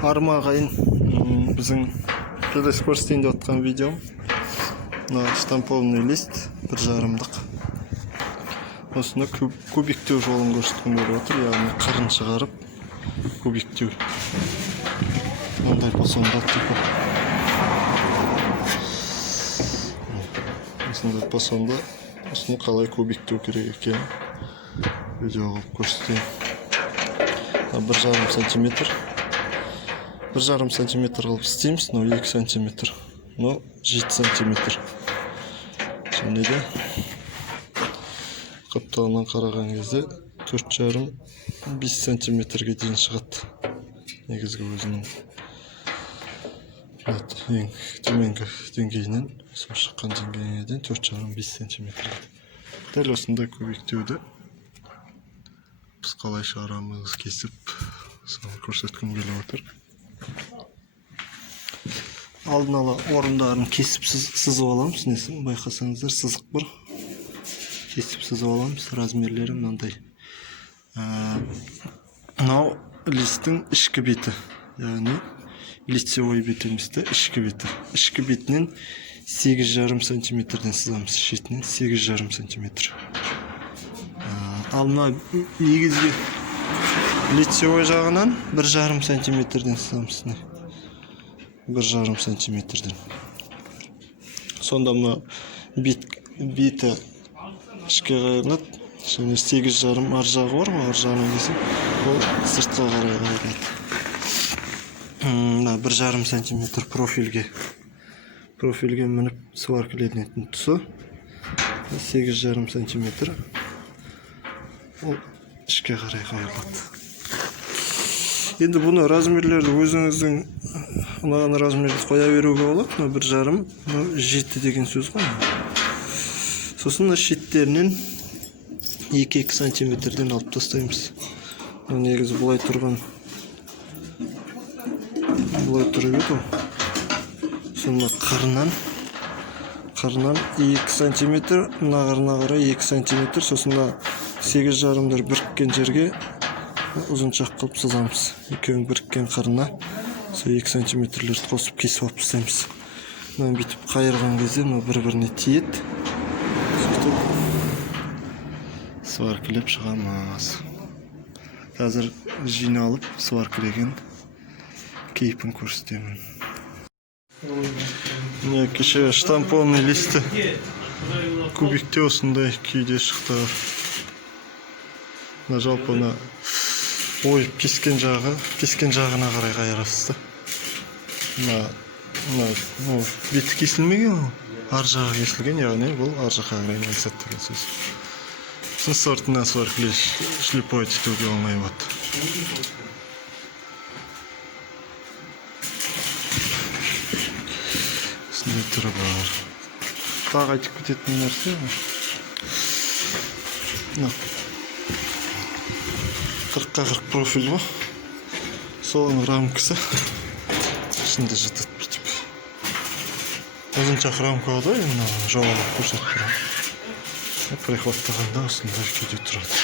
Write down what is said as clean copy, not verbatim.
Армағайын біздің келесі көрсетейін деп отқан видеом. Штампованный лист 1,5-дық. Осында кубиктеу жолын көрсеткім келіп отыр, яғни қырын шығарып кубиктеу. Мындай посонда типа. Осындай посонда осыны қалай кубиктеу керек екен видео қылып көрсетейін. 1,5 сантиметр. 1,5 сантиметр қылып істейміз, но 2 сантиметр, но 7 сантиметр. Және де қапталынан қараған кезде 4,5-5 сантиметрге дейін шығады. Негізгі өзінің ең төменгі деңгейінен сол шыққан деңгейіне дейін 4,5-5 сантиметр. Дәл осындай кубиктеуді біз қалай шығарамыз кесіп, соны көрсеткім келіп отыр. Алдын ала орындарын кесіп сызып аламыз, несін байқасаңыздар, сызық бар. Кесіп сызып аламыз, размерлері мынандай. Мынау листтің ішкі беті, яғни лицевой бет еместі, ішкі беті. Ішкі бетінен 8,5 сантиметрден сызамыз, шетінен 8,5 сантиметр. Ал мына негізгі лицевой жағынан 1,5 сантиметрден сызамыз. 1,5 сантиметрден. Сонда мына беті ішке қайырылады. Және 8,5 ар жағы бар ма? Ар жағынан кесіп, ол сыртқа қарай қайырылады. 1,5 сантиметр профильге мініп сваркіленетін тұсы 8,5 сантиметр. Ол ішке қарай қайырылады. Енді бұны размерлерді өзіңіздің ұнаған размерді қоя беруге болады. 1,5, 7 деген сөз ғой. Сосын шеттерінен 2 сантиметрден алып тастаймыз. Негізі бұлай тұрған. Бұлай тұрып еді. Сонда қырынан 2 сантиметр, мына қарай 2 сантиметр. Сосын 8,5-дар біріккен жерге ұзыншақ қылып сызамыз. Екеуін біріккен қырына 2 сантиметрлерді қосып кесіп алып тастаймыз. Бүйтіп қайырған кезде бір-біріне тиеді. Сөйтіп сваркілеп шығамыз. Қазір жиналып сваркілеген кейпін көрсетемін. Кеше штампованный листі кубикте осындай күйде шықты. Жалпы ойып кескен жағына қарай қайырасыз. Беті кесілмеген, ар жағы кесілген, яғни бұл ар жаққа қарай айналысады деген сөз. Сын сортына сваркілеш шлипой етуге оңай болады. Осындай түрі бар. Тағы айтып кететін нәрсе. 40-40 профиль ба? Соның рамкасы ішінде жатады бүйтіп. Ұзыншақ рамкада жоғалып көрсетіп тұрады. Прихваттағанда осындай күйде тұрады.